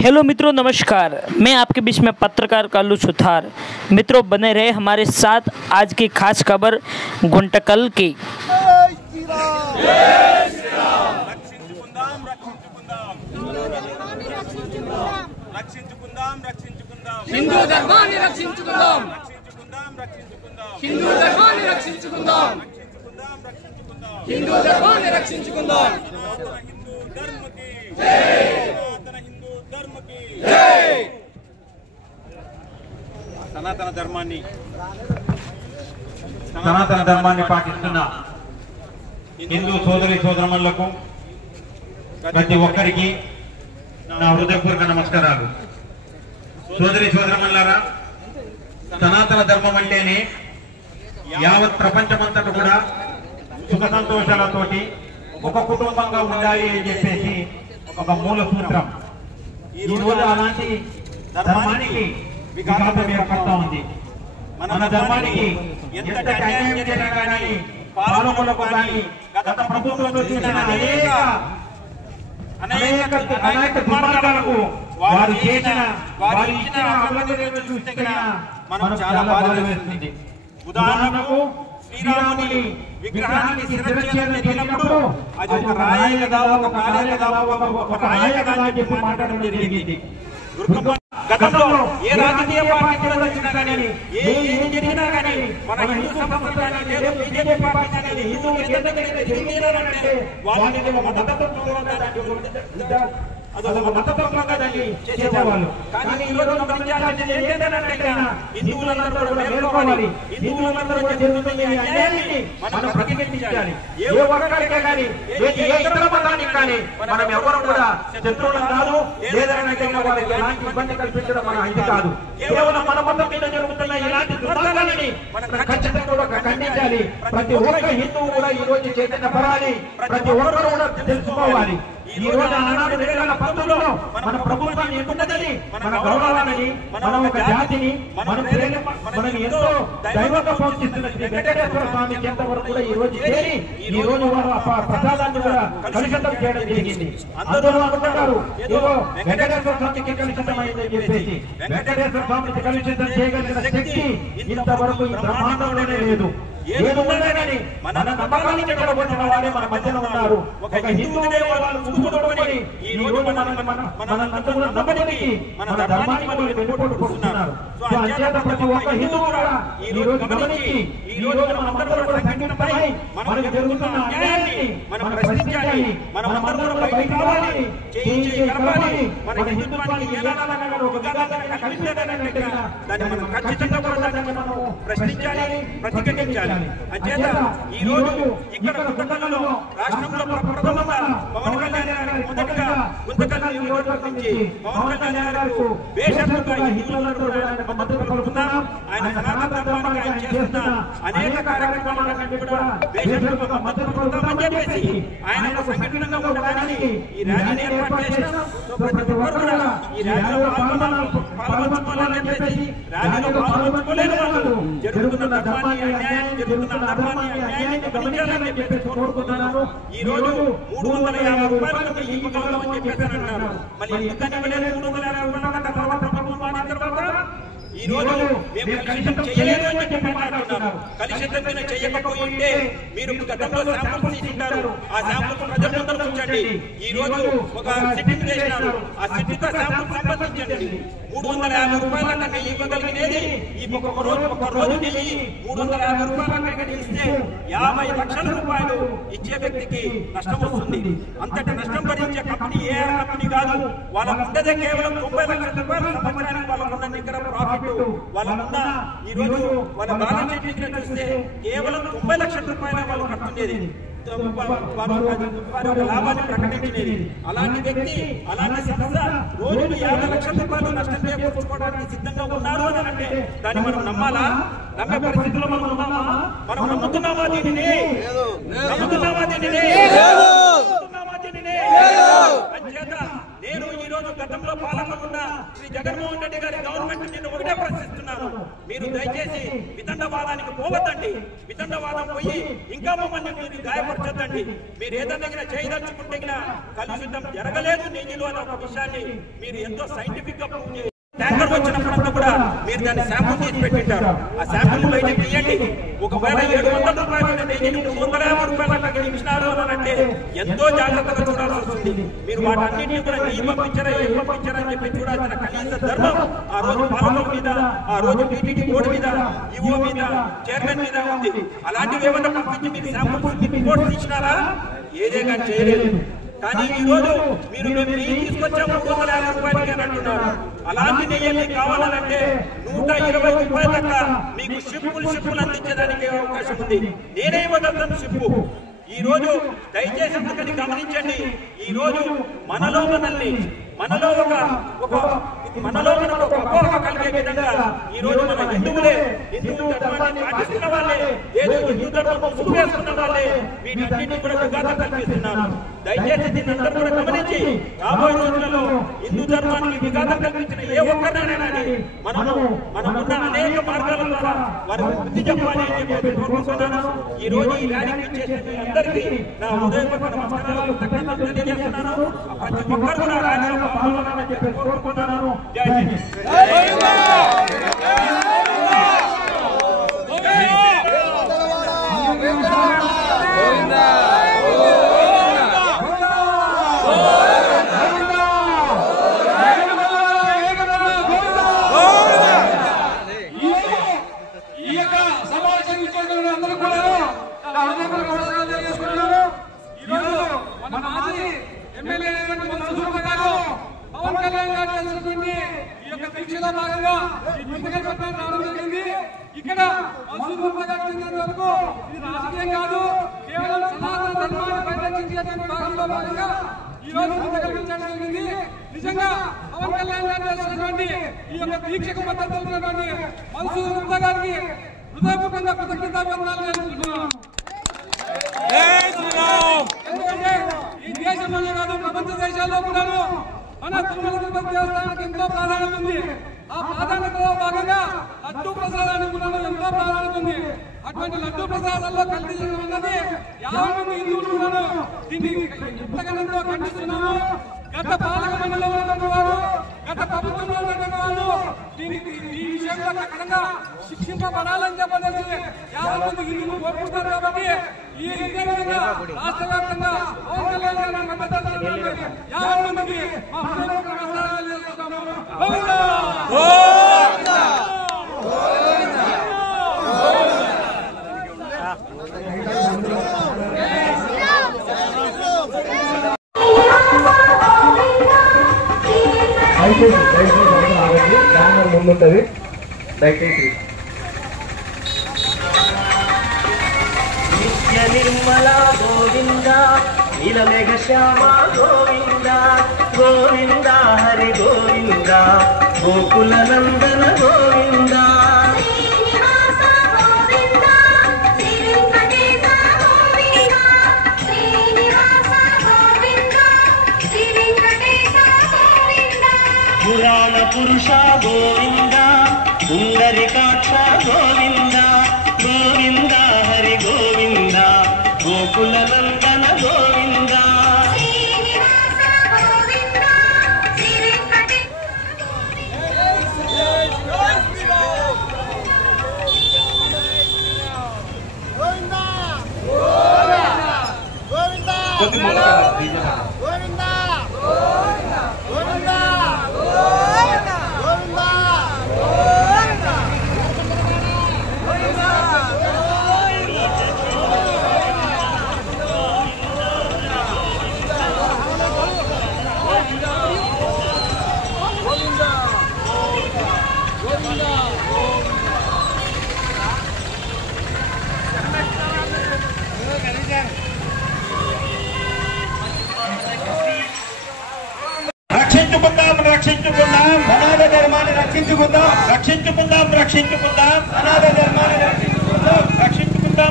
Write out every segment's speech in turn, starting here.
Hello मित्रों, नमस्कार। मैं आपके बीच में पत्रकार कालू सुथार। मित्रों, बने रहे हमारे साथ आज की खास खबर गुंटकल की। हिंदू धर्माన్ని రక్షించుకుందాం హిందూ ధర్మాన్ని రక్షించుకుందాం హిందూ ధర్మాన్ని రక్షించుకుందాం జై సనాతన ధర్మాన్ని పాటిస్తున్న హిందూ సోదరి సోదరులకు ప్రతి ఒక్కరికి నా హృదయపూర్వక నమస్కారాలు। సోదరి సోదరులారా, సనాతన ధర్మం అంటేనే యావత్ ప్రపంచమంతటా కూడా సుఖ సంతోషాలతోటి ఒక కుటుంబంగా ఉండాలి అని చెప్పేసి ఒక మూల సూత్రం। ఈ రోజు అలాంటి ధర్మానికి విఘాతం ఏర్పడతా ఉంది। మన ధర్మానికి ఎంతటి అన్యాయం చేసినా కానీ, పాలకులకు కానీ, గత ప్రభుత్వంలో చేసిన అనేక దుర్మార్గాలకు వారు ఇచ్చిన అమలులను చూస్తే మనం చాలా బాధ వేస్తుంది। ఉదాహరణకు శ్రీరాముని విగ్రహానికి శిరచ్ఛేదన జరిగినప్పుడు అది ఒక రాయి కదా, ఒక కాలే కదా, ఒక రాయ కదా అని చెప్పి మాట్లాడడం జరిగింది। గతంలో ఏ రాజకీయ పార్టీ కూడా వచ్చినా కానీ, ఏం జరిగినా కానీ, మన హిందూ సంప్రదాయాన్ని లేదు బీజేపీ పార్టీ అనేది హిందువులకు ఎందుకంటే జరిగినారంటే వాళ్ళని అదొక మతతత్వంగా దాన్ని చేసేవాళ్ళు। కానీ ఈ రోజు గమనించాల్సింది ఏంటంటే హిందువులందరూ కూడా మేల్కోవాలి, హిందువులందరూ కూడా జరుగుతున్న అన్యాయాన్ని మనం ప్రతిఘటించాలి। ఏ ఒక్కరికే కానీ, ఏ ఇతర మతానికి కానీ మనం ఎవరు కూడా శత్రువులం కాదు, లేదంటే వాళ్ళకి ఎలాంటి ఇబ్బంది కల్పించడం మన ఇది కాదు। కేవలం మన మతం మీద జరుగుతున్న ఇలాంటి దుర్మార్గాలని మనం ఖచ్చితంగా ఖండించాలి। ప్రతి ఒక్క హిందువు కూడా ఈ రోజు చైతన్యపడాలి, ప్రతి ఒక్కరు కూడా తెలుసుకోవాలి। ఈ రోజు ఆనాడు 2019లో మన ప్రభుత్వాన్ని ఎన్నుకున్నదని, మన గౌరవాలని, మన ఒక జాతిని మనం ఎంతో దైవంగా పోషిస్తున్న శ్రీ వెంకటేశ్వర స్వామి చెంత వరకు కూడా ఈ రోజు చేరి ఈ రోజు వారు ప్రసాదాన్ని కూడా కలుషితం చేయడం జరిగింది। అందరూ అనుకుంటారు ఏదో వెంకటేశ్వర స్వామికి కలుషితం అయిందని చెప్పేసి। వెంకటేశ్వర స్వామికి కలుషితం చేయగలిగిన శక్తి ఇంతవరకు ఈ బ్రహ్మాండంలోనే లేదు। ఏది ఉన్నా కానీ మన నమ్మకాన్ని చెడగొట్టిన వారే మన మధ్యలో ఉన్నారు। ఒక హిందువునే వాళ్ళు ముసుగుతోని ఈ రోజు మనంతా కూడా నమ్మడానికి మన ధర్మాన్ని వెనుపోటు కొడుతున్నారు। సో అంచేత ప్రతి ఒక్క హిందువు కూడా ఈ రోజు గమనించి ఈ రోజు మనమందరం కూడా సంఘటితమై మనకు జరుగుతున్న అన్యాయాన్ని మనం ప్రశ్నించాలి, మనమందరం కూడా బయట రావాలి, చేయించి కలపాలి। మన హిందుత్వానికి ఎలాగైనా ఒక విధానంగా కలిపేటట్టు దాన్ని మనం ఖచ్చితంగా కూడా దాన్ని మనం ప్రశ్నించాలి, ప్రతిఘటించాలి। అంచేత ఈ రోజు ఇక్కడ గుంటకల్లో రాష్ట్రంలో ప్రథమంగా పవన్ కళ్యాణ్ గారు మొదటగా గుంటకల్ నియోజకవర్గం నుంచి పవన్ కళ్యాణ్ గారు బేషరతుగా హిందువులందరూ కూడా మద్దతు పలుకుతున్నాం। ఆయన సనాతన ధర్మానికి ఆయన చేస్తున్న అనేక కార్యక్రమాలకు కూడా బేషరతుగా మద్దతు పలుకుతామని చెప్పేసి ఆయన సంఘటనగా ఉండడానికి ఈ ర్యాలీని ఏర్పాటు చేశాం। ప్రతి ఒక్కరు కూడా ఈ ర్యాలీలో పాల్గొనాలని చెప్పేసి ర్యాలీలో పాల్గొనలేని వాళ్ళు జరుగుతున్న ధర్మాన్ని అన్యాయం జరుగుతున్న అన్యాయాన్ని గమనించాలని చెప్పేసి కోరుకుంటున్నాను। ఈ రోజు 350 రూపాయలకు ఈ ఇవ్వగలమని చెప్పేసి అన్నారు। మరి ఎందుకని 350 రూపాయల తర్వాత ప్రభుత్వాన్ని తర్వాత ఈ రోజు మేము కలుషితం చేయలేదు అని చెప్పి మాట్లాడుతున్నారు। కలుషితం మీద చేయకపోయింటే మీరు గతంలో శాంపుల్స్ తీసుకుంటారు, ఆ శాంపుల్స్ ప్రజల ముందర ఉంచండి। ఈ రోజు ఒక సిట్టింగ్ చేసినారు, ఆ సిట్టింగ్ శాంపుల్స్ సంబంధించండి। 350 రూపాయల కన్నా ఇవ్వగలిగినది ఈ ఒక రోజు నెయ్యి 350 రూపాయల కన్నా ఇస్తే 50 లక్షల రూపాయలు ఇచ్చే వ్యక్తికి నష్టం వస్తుంది। అంతటి నష్టం భరించే కంపెనీ ఏ కంపెనీ కాదు। వాళ్ళకు ఉండదే కేవలం 90 లక్షల రూపాయలు సంవత్సరానికి వాళ్ళకు ఉన్న నికర ప్రాఫిట్। వాళ్ళకున్న ఈ రోజు వాళ్ళ బ్యాలెన్స్ షీట్ చూస్తే కేవలం 90 లక్షల రూపాయల వాళ్ళు ఖర్చుండేది, లాభాన్ని ప్రకటించినది। అలాంటి వ్యక్తి, అలాంటి సంస్థ రోజుకు 50 లక్షల రూపాయలు నష్టం చేకూర్చుకోవడానికి సిద్ధంగా ఉన్నారు అని అంటే దాన్ని మనం నమ్మాలా? నమ్మే పరిస్థితుల్లో మనం ఉన్నామా? మనం నమ్ముతున్నామా దీనిని? అంచేత నేను ఈ రోజు రోజు గతంలో పాలన ఉన్న శ్రీ జగన్మోహన్ రెడ్డి గారి గవర్నమెంట్ నేను ఒకటే ప్రశ్నిస్తున్నాను, మీరు దయచేసి వితండవాదానికి పోవద్దండి. వితండవాదం పోయి ఇంకా మమ్మల్ని మీరు గాయపరచొద్దండి. మీరు ఏదైనా చేయదలుచుకుంటే కలుషితం జరగలేదు నీళ్ళు అనే ఒక విషయాన్ని మీరు ఎంతో సైంటిఫిక్ గా ప్రూవ్ చేయాలి. ట్యాంకర్ వచ్చినప్పుడంతా కూడా మీరు దాన్ని శాంపుల్ తీసి పెట్టింటారు. ఆ శాంపుల్ బయటకు తీయండి. ఒకవేళ 700 రూపాయలు నెయ్యిని 350 రూపాయలకు ఇచ్చినారు అని అంటే ఎంతో జాగ్రత్తగా చూడాల్సి వస్తుంది. మీరు వాటన్నింటినీ కూడా నీ పంపించారా ఏం పంపించారా అని చెప్పి చూడాల్సిన కనీస ధర్మం ఆ రోజు పాలకుల మీద, ఆ రోజు టీటీడీ బోర్డు మీద, ఈఓ మీద, చైర్మన్ మీద ఉంది. అలాంటివి ఏమన్నా పంపించి మీకు శాంపుల్స్ రిపోర్ట్ తీసినారా? ఏదే కానీ చేయలేదు. కానీ ఈ రోజు మీరు మేము నెయ్యి తీసుకొచ్చాము 350 రూపాయలకి అని అంటున్నారు. అలాంటి నెయ్యి మీకు కావాలంటే 120 రూపాయల దాకా మీకు షిప్పులు అందించడానికి అవకాశం ఉంది. నేనే ఇవ్వగలను షిప్పు. ఈ రోజు దయచేసి అందుకని గమనించండి. ఈ రోజు మనలో మనకు ఒక అపోహ కలిగే విధంగా ఈ రోజు మన హిందూ ధర్మాన్ని పాటిస్తున్న వాళ్ళే, ఏదో హిందూ ధర్మం ముసుగు వేసుకున్న వాళ్ళే వీటన్నింటినీ కూడా విఘాతం కల్పిస్తున్నారు. దయచేసి దీన్ని అందరూ కూడా గమనించి రాబోయే రోజులలో హిందూ ధర్మానికి విఘాతం కల్పించిన ఏ ఒక్కరినైనా మనమున్న అనేక మార్గాల ద్వారా వారికి బుద్ధి చెప్పాలి అని చెప్పి కోరుకుంటున్నాను. ఈ రోజు ఈ ర్యాలీకి చేసిన మీ అందరికీ నా హృదయపూర్వక నమస్కారాలు, కృతజ్ఞతలు తెలియజేస్తున్నాను. ప్రతి ఒక్కరు కూడా ర్యాలీలో పాల్గొనాలని చెప్పి కోరుకుంటున్నాను. జై హింద్. ఇక్కడ వరకు ఇది రాజకీయం కాదు, కేవలం సనాతన ధర్మాన్ని పరిరక్షించేటువంటి భాగంలో భాగంగా ఈ రోజు కల్పించడం జరిగింది. నిజంగా పవన్ కళ్యాణ్ గారు చేసినటువంటి ఈ యొక్క దీక్షకు మద్దతు తెలిపినటువంటి మన్సూర్ గుప్తా గారికి హృదయపూర్వకంగా కృతజ్ఞతావందనాలు తెలుపుతున్నాను. ఎందుకంటే ఈ దేశంలోనే కాదు ప్రపంచ దేశాల్లో కూడాను మన తిరుమల తిరుపతి దేవస్థానానికి ఎంతో ప్రాధాన్యత ఉంది. ఆ ప్రాధాన్యతలో భాగంగా లడ్డూ ప్రసాదానికి కూడా ఎంతో ప్రాధాన్యత ఉంది. అటువంటి లడ్డూ ప్రసాదాల్లో కల్తీ ఉన్నది 50 మంది హిందువులు ఉన్నాను. దీన్ని ఎంతగానో ఖండిస్తున్నాము. గత పాలక మండలిలో ఉన్నటువంటి వారు, గత ప్రభుత్వంలో ఉన్నటువంటి వాళ్ళు దీనికి ఈ విషయంలో ఖచ్చితంగా శిక్షింపబడాలని చెప్పేసి 50 మంది హిందువులు కోరుకుంటారు. కాబట్టి ఈ విధంగా రాష్ట్ర వ్యాప్తంగా పవన్ కళ్యాణ్ గారిని మద్దతు తెలియజేస్తున్నారు. 50 మందికి మా హృదయపూర్వక నమస్కారాలు చేస్తున్నాము. ముందుంటది దయచేసి. నిత్య నిర్మల గోవింద, నీలమేఘ శ్యామ గోవింద, గోవింద హరి గోవింద, గోకుల నందన గోవింద. పురాణ పురుష గోవింద, పుండరీకాక్ష గోవింద, గోవింద హరి గోవింద, గోకుల నందన గోవింద. రక్షించుకుందాం సనాతన ధర్మాన్ని రక్షించుకుందాం, రక్షించుకుందాం సనాతన ధర్మాన్ని రక్షించుకుందాం, రక్షించుకుందాం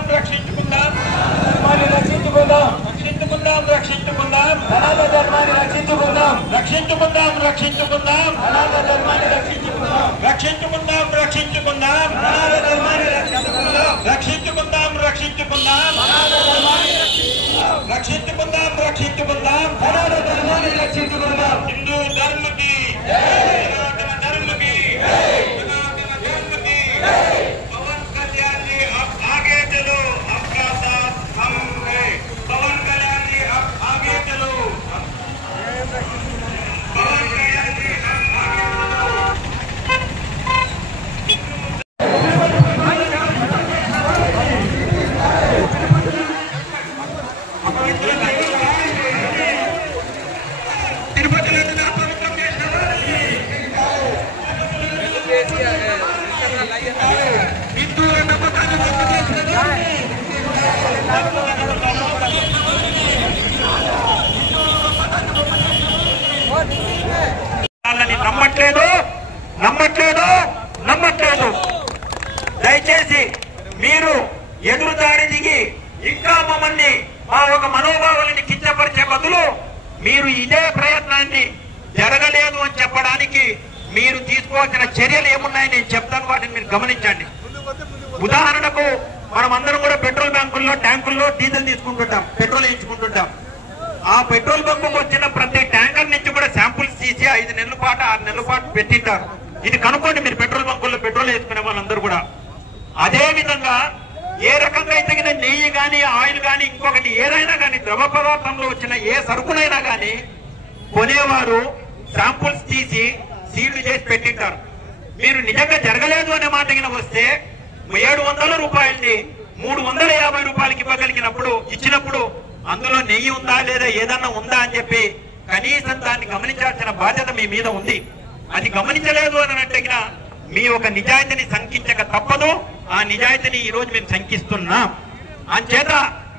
ధర్మాన్ని రక్షించుకుందాం, రక్షించుకుందాం సనాతన ధర్మాన్ని రక్షించుకుందాం, రక్షించుకుందాం రక్షించుకుందాం అనాథ ధర్మాన్ని రక్షించుకుందాం రక్షించుకుందాం రక్షించుకుందాం అనాథ ధర్మాన్ని రక్షించుకుందాం రక్షించుకుందాం రక్షించుకుందాం అనాథ ధర్మాన్ని రక్షించుకుందాం రక్షించుకుందాం అనాథ ధర్మాన్ని రక్షించుకుందాం హిందూ ధర్మ की सनातन धर्म की सनातन धर्म की पवन कल्याण जी अब आगे चलो आपका साथ हम हैं पवन कल्याण जी अब आगे चलो पवन कल्याण जी अब आगे నమ్మట్లేదు దయచేసి మీరు ఎదురుదాడి దిగి ఇంకా మమ్మల్ని మా ఒక మనోభావాలని కించపరిచే బదులు మీరు ఇదే ప్రయత్నాన్ని జరగలేదు అని చెప్పడానికి మీరు తీసుకోవాల్సిన చర్యలు ఏమున్నాయని నేను చెప్తాను, వాటిని మీరు గమనించండి. ఉదాహరణకు మనం అందరం కూడా పెట్రోల్ బ్యాంకుల్లో ట్యాంకుల్లో డీజిల్ తీసుకుంటుంటాం, పెట్రోల్ వేయించుకుంటుంటాం. ఆ పెట్రోల్ బంకు వచ్చిన ప్రతి ట్యాంకర్ నుంచి కూడా శాంపుల్స్ తీసి 5 నెలల పాటు 6 నెలల పాటు పెట్టింటారు. ఇది కనుక్కోండి మీరు పెట్రోల్ బంకుల్లో పెట్రోల్ వేసుకునే వాళ్ళందరూ కూడా. అదే విధంగా ఏ రకంగా అయితే నెయ్యి కానీ ఆయిల్ కానీ ఇంకొకటి ఏదైనా కానీ ద్రవ పదార్థంలో వచ్చిన ఏ సరుకునైనా కానీ కొనేవారు శాంపుల్స్ తీసి సీళ్లు చేసి పెట్టింటారు. మీరు నిజంగా జరగలేదు అనే మాట వస్తే 700 రూపాయలని 350 రూపాయలకి ఇచ్చినప్పుడు అందులో నెయ్యి ఉందా లేదా ఏదన్నా ఉందా అని చెప్పి కనీసం దాన్ని గమనించాల్సిన బాధ్యత మీ మీద ఉంది. అది గమనించలేదు అని అంటే మీ ఒక నిజాయితీని శంకించక తప్పదు. ఆ నిజాయితీని ఈ రోజు మేము శంకిస్తున్నాం. అంచేత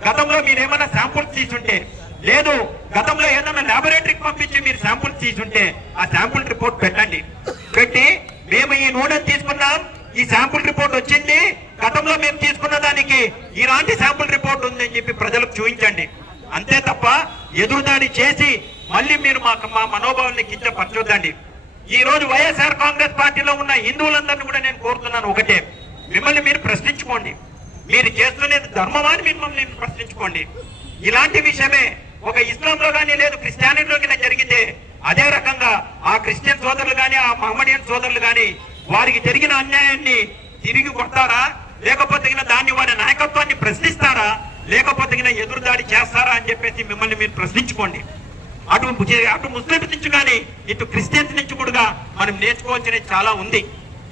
గతంలో మీరేమన్నా శాంపుల్స్ తీసుంటే, లేదు గతంలో ఏదన్నా ల్యాబొరేటరీకి పంపించి మీరు శాంపుల్స్ తీసుంటే ఆ శాంపుల్ రిపోర్ట్ పెట్టండి. పెట్టి మేము ఈ నూనె తీసుకున్నాం, ఈ శాంపుల్ రిపోర్ట్ వచ్చింది, గతంలో మేము తీసుకున్న దానికి ఇలాంటి శాంపుల్ రిపోర్ట్ ఉందని చెప్పి ప్రజలకు చూపించండి. అంతే తప్ప ఎదురుదాడి చేసి మళ్ళీ మీరు మా మనోభావాన్ని కించపరచొద్దండి. ఈ రోజు వైఎస్ఆర్ కాంగ్రెస్ పార్టీలో ఉన్న హిందువులందరినీ కూడా నేను కోరుతున్నాను ఒకటే, మిమ్మల్ని మీరు ప్రశ్నించుకోండి. మీరు చేస్తున్నది ధర్మమా అని మిమ్మల్ని ప్రశ్నించుకోండి. ఇలాంటి విషయమే ఒక ఇస్లాంలో కానీ లేదు క్రిస్టియానిటీలో జరిగితే అదే రకంగా ఆ క్రిస్టియన్ సోదరులు కానీ ఆ మహమ్మడియన్ సోదరులు కానీ వారికి జరిగిన అన్యాయాన్ని తిరిగి కొడతారా, లేకపోతే దాన్ని వారి నాయకత్వాన్ని ప్రశ్నిస్తారా, లేకపోతే ఎదురుదాడి చేస్తారా అని చెప్పేసి మిమ్మల్ని మీరు ప్రశ్నించుకోండి. అటు ముస్లింస్ నుంచి కానీ ఇటు క్రిస్టియన్స్ నుంచి కూడా మనం నేర్చుకోవాల్సినది చాలా ఉంది.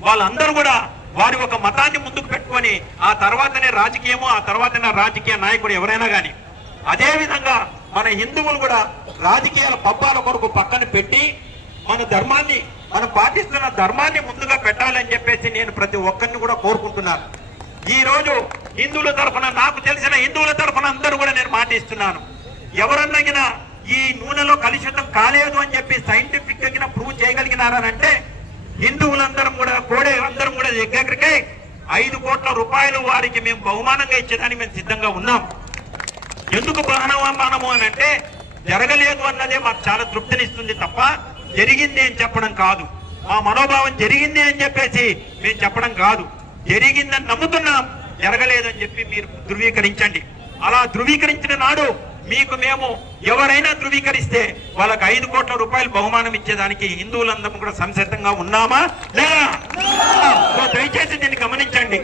వాళ్ళందరూ కూడా వారి ఒక మతాన్ని ముందుకు పెట్టుకొని ఆ తర్వాతనే రాజకీయము, ఆ తర్వాతనే రాజకీయ నాయకుడు ఎవరైనా కానీ. అదే విధంగా మన హిందువులు కూడా రాజకీయాల పబ్బాల కొరకు పక్కన పెట్టి మన ధర్మాన్ని, మనం పాటిస్తున్న ధర్మాన్ని ముందుగా పెట్టాలని చెప్పేసి నేను ప్రతి ఒక్కరిని కూడా కోరుకుంటున్నాను. ఈ రోజు హిందువుల తరఫున, నాకు తెలిసిన హిందువుల తరఫున అందరూ కూడా నేను మాటిస్తున్నాను. ఎవరన్నా ఈ నూనెలో కలుషితం కాలేదు అని చెప్పి సైంటిఫిక్ గా ప్రూవ్ చేయగలిగినారనంటే హిందువులందరం కూడా అందరం కూడా దగ్గరికి 5 కోట్ల రూపాయలు వారికి మేము బహుమానంగా ఇచ్చేదానికి మేము సిద్ధంగా ఉన్నాం. ఎందుకు బహుమానము అని అంటే జరగలేదు అన్నదే మాకు చాలా తృప్తినిస్తుంది తప్ప జరిగింది అని చెప్పడం కాదు. మా మనోభావం జరిగింది అని చెప్పేసి మేము చెప్పడం కాదు. జరిగిందని నమ్ముతున్నాం, జరగలేదని చెప్పి మీరు ధృవీకరించండి. అలా ధృవీకరించిన నాడు మీకు మేము ఎవరైనా ధృవీకరిస్తే వాళ్ళకి 5 కోట్ల రూపాయలు బహుమానం ఇచ్చేదానికి హిందువులందరం కూడా సంసిద్ధంగా ఉన్నామా లేదా? దయచేసి దీన్ని గమనించండి.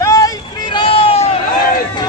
జై శ్రీరామ్.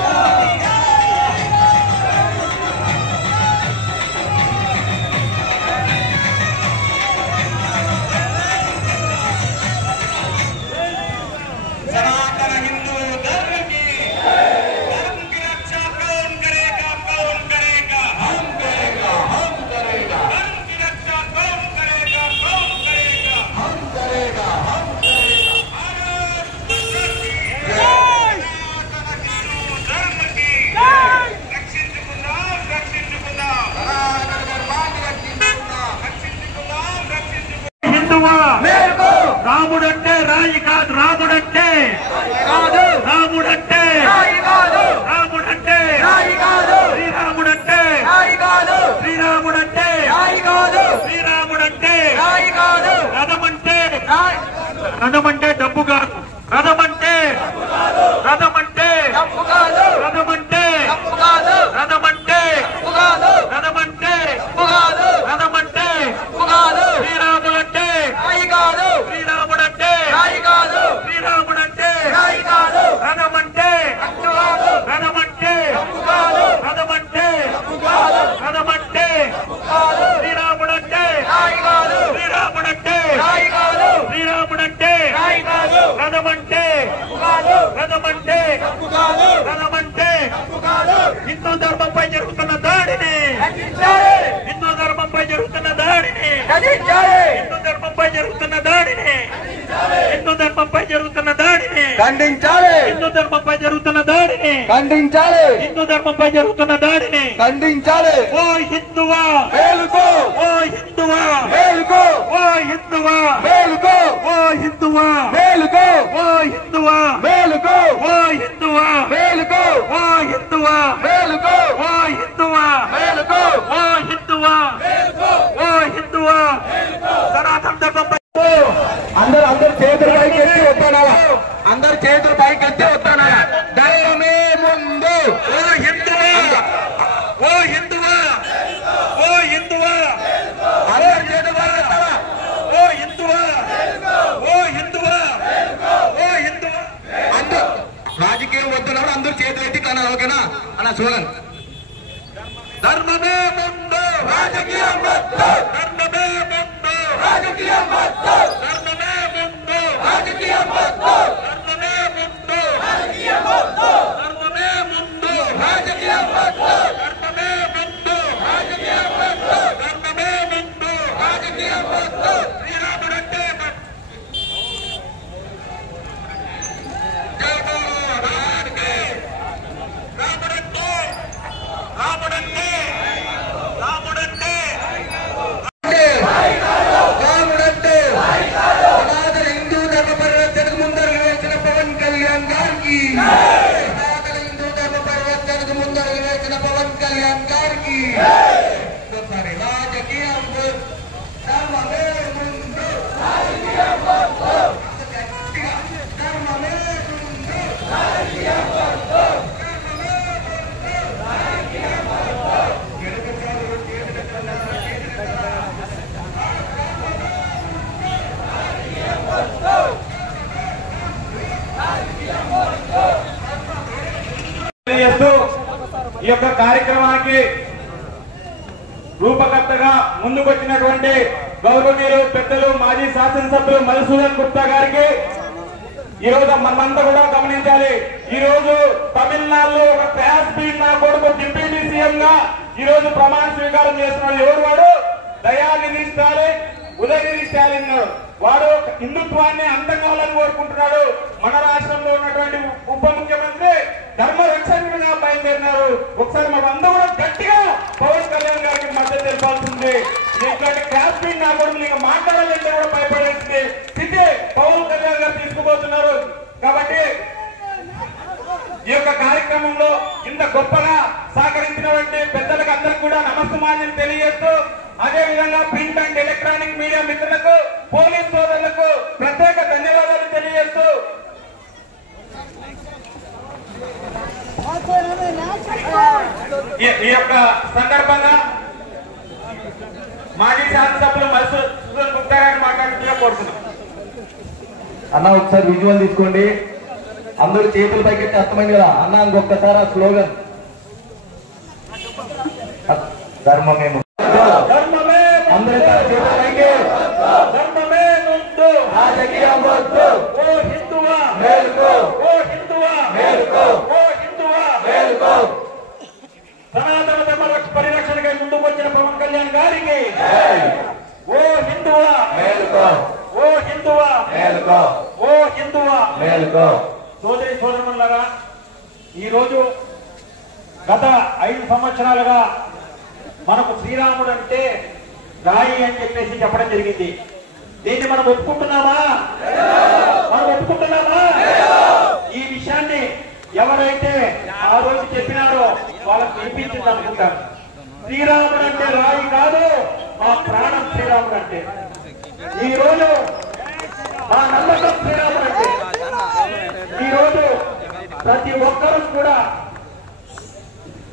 మేలుకో రాముడంటే రాయి కాదు రాముడంటే రాముడంటే రాముడంటే శ్రీరాముడంటే శ్రీరాముడంటే శ్రీరాముడంటే రథమంటే రథమంటే డబ్బు కాదు రథమంటే రథమంటే రథమంటే రథమంటే రథమంటే రథమంటే శ్రీరాముడంటే శ్రీరాముడంటే శ్రీరాముడంటే రథమంటే రథమంటే రథమంటే రథమంటే శ్రీరాముడంటే శ్రీరాముడంటే శ్రీరాముడంటే రథమంటే రథమంటే రథమంటే హిందూ ధర్మంపై జరుగుతున్న దాడిని హిందూ ధర్మంపై జరుగుతున్న దాడిని హిందూ ధర్మంపై జరుగుతున్న దాడిని హిందూ ధర్మంపై జరుగుతున్న దాడిని ఖండించాలి హిందూ ధర్మంపై జరుగుతున్న దాడిని ఖండించాలి హిందూ ధర్మంపై జరుగుతున్న దాడిని ఖండించాలి ఓ హిందువా మేలుకో ఓ హిందువా మేలుకో ఓ హిందువా మేలుకో ఓ హిందువా మేలుకో ఓ హిందువా మేలుకో ఓ హిందువా మేలుకో ఓ హిందువా మేలుకో ఓ హిందువా మేలుకో ఓ హిందువా ఓ హిందువా సనాతన ధర్మంపై అందరు చేతులు పైకెత్తి వస్తానా అందరు చేతులు పైకెత్తి వస్తానా ధర్మమే ముందు ఓ హిందువా ఓ హిందువా ఓ హిందువా అందరు చేతులు పైకెత్తాలా ఓ హిందువా ఓ హిందువా ఓ హిందువా అందరూ రాజకీయం వద్దున్నప్పుడు అందరూ చేతులు ఎత్తి కన్నా ఓకేనా అన్న చూడండి ధర్మమే ముందు రాజకీయం వద్దు ధర్మమే ముందు రాజకీయం వద్దు ధర్మమే ముందు రాజకీయం వద్దు ధర్మమే ముందు రాజకీయం వద్దు ధర్మమే ముందు రాజకీయం వద్దు ధర్మమే ముందు రాజకీయం వద్దు ధర్మమే ముందు రాజకీయం వద్దు శ్రీరాముడంటే రాముడంటే రాముడంటే రాముడంటే రాముడంటే సనాతన హిందూ ధర్మ పరిరక్షణకు ముందడుగు వేసిన పవన్ కళ్యాణ్ గారికి సనాతన హిందూ ధర్మ పరిరక్షణకు ముందడుగు వేసిన పవన్ కళ్యాణ్ గారికి ఒకసారి రాజకీయం ధర్మమే ముందు గట్టిగా ధర్మమే ముందు చేస్తూ ఈ యొక్క కార్యక్రమానికి రూపకర్తగా ముందుకొచ్చినటువంటి గౌరవనీయులు పెద్దలు మాజీ శాసనసభ్యులు మధుసూదన్ గుప్తా గారికి ఈ రోజు మనమంతా కూడా గమనించాలి. ఈ రోజు తమిళనాడులో ఒక క్లాస్ బి నా కొడుకు డిప్యూటీ సీఎం గా ఈ రోజు ప్రమాణ స్వీకారం చేస్తున్నాడు. ఎవరు వాడు? దయానిధి స్టాలిన్, ఉదయనిధి స్టాలిన్. వాడు హిందుత్వాన్ని అంతకాలని కోరుకుంటున్నాడు. మన రాష్ట్రంలో ఉన్నటువంటి ఉప ముఖ్యమంత్రి ధర్మ రక్షకుడిగా బయలుదేరినారు. ఒకసారి మనందరూ కూడా గట్టిగా పవన్ కళ్యాణ్ గారికి మద్దతు తెలపాల్సింది. ఇట్లాంటి క్లాస్ బి నా కొడుకు నీకు మాట్లాడాలంటే కూడా భయపడేసింది స్థితి పవన్ కళ్యాణ్ గారు తీసుకుపోతున్నారు. కాబట్టి ఈ యొక్క కార్యక్రమంలో ఇంత గొప్పగా సహకరించినటువంటి పెద్దలకు అందరికి కూడా నమస్తమాన్యం తెలియజేస్తూ, అదే విధంగా ప్రింట్ అండ్ ఎలక్ట్రానిక్ మీడియా మిత్రులకు, పోలీస్ సోదరులకు ప్రత్యేక ధన్యవాదాలు తెలియజేస్తూ ఈ యొక్క సందర్భంగా మాజీ శాసనసభ్యులు మధుసూదన్ గుప్తా గారిని మాట్లాడుతూ కోరుతున్నాం. అన్న ఒకసారి విజువల్ తీసుకోండి. అందరూ చేతులు పైకెత్తి అర్థమైంది కదా అన్న. ఇంకొకసారి ఆ స్లోగన్ ధర్మమేమో ధర్మమే అందరూ చేతులు పైకి. ధర్మమే ముందు రాజకీయం వద్దు. ఓ హిందువా మేలుకో ఓ హిందువా మేలుకో ఓ హిందువా మేలుకో. సనాతన ధర్మ పరిరక్షణకై ముందుకు వచ్చిన పవన్ కళ్యాణ్ గారికి ఓ హిందువా మేలుకో ఓ హిందువా మేలుకో ఓ హిందువా. మేలుకో. సోదరి సోదరులారా, ఈరోజు గత 5 సంవత్సరాలుగా మనకు శ్రీరాముడు అంటే రాయి అని చెప్పేసి చెప్పడం జరిగింది. దీన్ని మనం ఒప్పుకుంటున్నామా? మనం ఒప్పుకుంటున్నామా? ఈ విషయాన్ని ఎవరైతే ఆ రోజు చెప్పినారో వాళ్ళకి వినిపించింది అనుకుంటారు. శ్రీరాముడు అంటే రాయి కాదు, మా ప్రాణం శ్రీరాముడు అంటే. ఈ రోజు మా నమ్మకం శ్రీరాముడు అంటే. ఈ రోజు ప్రతి ఒక్కరూ కూడా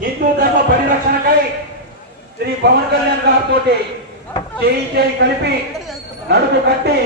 హిందూ ధర్మ పరిరక్షణకై శ్రీ పవన్ కళ్యాణ్ గారితో చేయి కలిపి నడుము కట్టి